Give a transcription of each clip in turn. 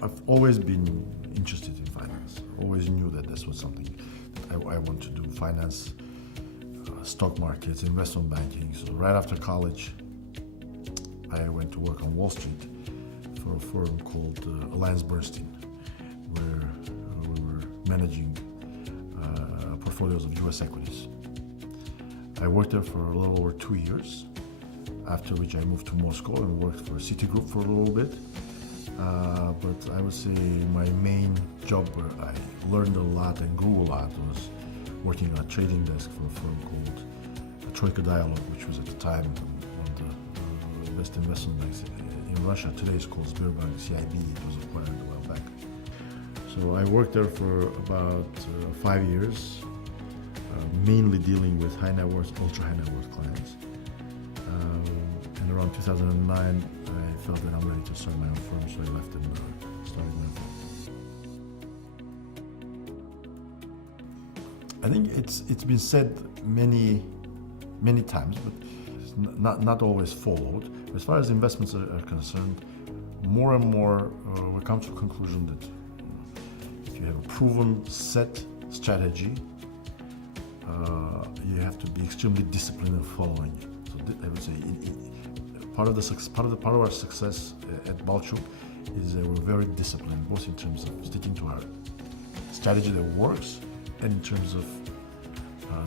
I've always been interested in finance. Always knew that this was something that I want to do. Finance, stock markets, investment banking. So right after college, I went to work on Wall Street for a firm called Alliance Bernstein, where we were managing portfolios of U.S. equities. I worked there for a little over 2 years, after which I moved to Moscow and worked for Citigroup for a little bit. But I would say my main job where I learned a lot and grew a lot was working on a trading desk for a firm called Troika Dialog, which was at the time one of the best investment banks in Russia. Today it's called Sberbank CIB. It was acquired a while back. So I worked there for about 5 years, mainly dealing with high net worth, ultra high net worth clients. And around 2009, I felt that I'm ready to start my own firm, so I left and started my own firm. I think it's been said many times, but it's not always followed. As far as investments are concerned, more and more we come to the conclusion that if you have a proven set strategy, you have to be extremely disciplined in following it. So I would say part of our success at Balchug is that we're very disciplined, both in terms of sticking to our strategy that works and in terms of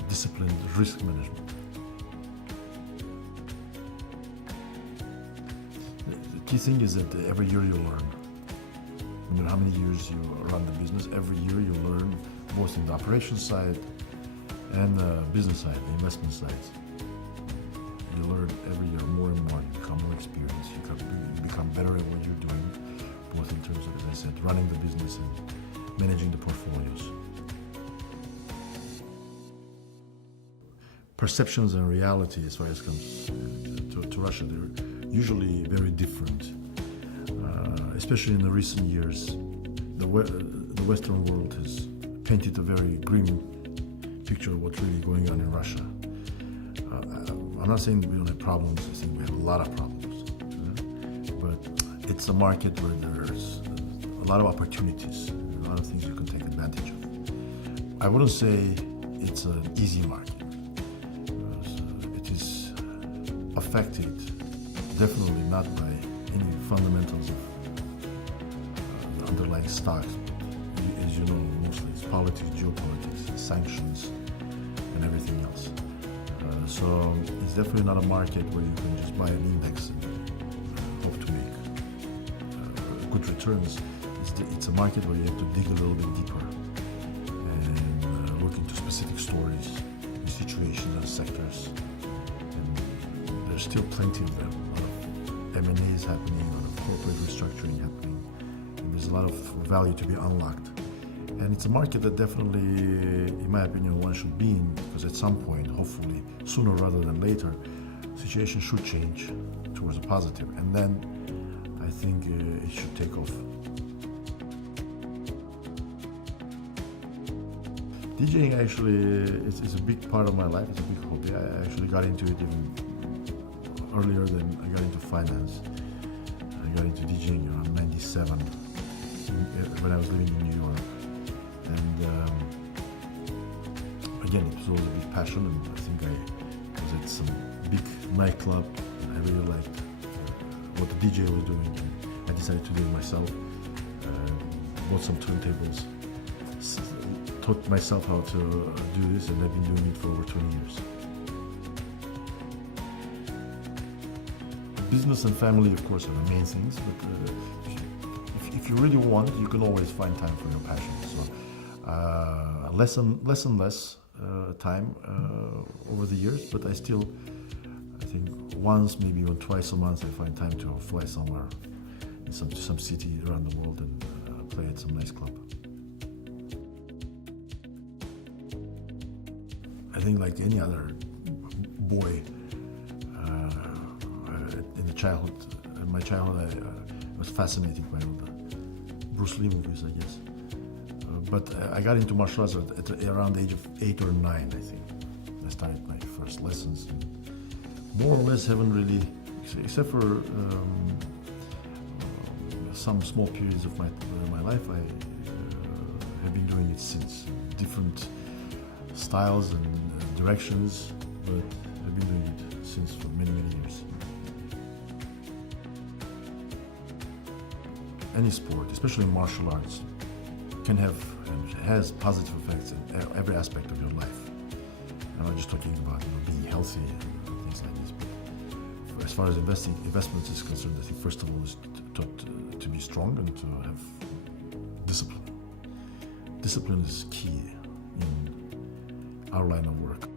disciplined risk management. The key thing is that every year you learn. No matter how many years you run the business, every year you learn, both in the operations side and the business side, the investment side. You learn every year more and more. You become more experienced. You become better at what you're doing, both in terms of, as I said, running the business and managing the portfolios. Perceptions and reality, as far as comes to Russia, they're usually very different. Especially in the recent years, the Western world has painted a very grim picture of what's really going on in Russia. I'm not saying we don't have problems. I think we have a lot of problems, but it's a market where there's a lot of opportunities, a lot of things you can take advantage of. I wouldn't say it's an easy market. It is affected definitely not by any fundamentals of the underlying stocks. As you know, mostly it's politics, geopolitics, sanctions, and everything else. So it's definitely not a market where you can just buy an index and hope to make good returns. It's a market where you have to dig a little bit deeper and look into specific stories, situations, and sectors. And there's still plenty of them. A lot of M&As happening, a lot of corporate restructuring happening, and there's a lot of value to be unlocked. And it's a market that definitely, in my opinion, one should be in, because at some point, hopefully, sooner rather than later, the situation should change towards a positive. And then I think it should take off. DJing actually is a big part of my life. It's a big hobby. I actually got into it even earlier than I got into finance. I got into DJing around 97 when I was living in New York. And again, it was always a big passion, and I think I was at some big nightclub, and I really liked what the DJ was doing, and I decided to do it myself. Bought some turntables, taught myself how to do this, and I've been doing it for over 20 years. Business and family, of course, are the main things, but if you really want, you can always find time for your passion. So less and less time over the years, but I think once, maybe even twice a month, I find time to fly somewhere in some city around the world and play at some nice club. I think like any other boy in my childhood, I was fascinated by all the Bruce Lee movies, I guess. But I got into martial arts at around the age of 8 or 9, I think. I started my first lessons. More or less haven't really, except for some small periods of my life, I have been doing it since. Different styles and directions, but I've been doing it since for many, many years. Any sport, especially martial arts, can have and has positive effects in every aspect of your life. I'm not just talking about being healthy and things like this, but as far as investments is concerned, I think first of all is to be strong and to have discipline. Discipline is key in our line of work.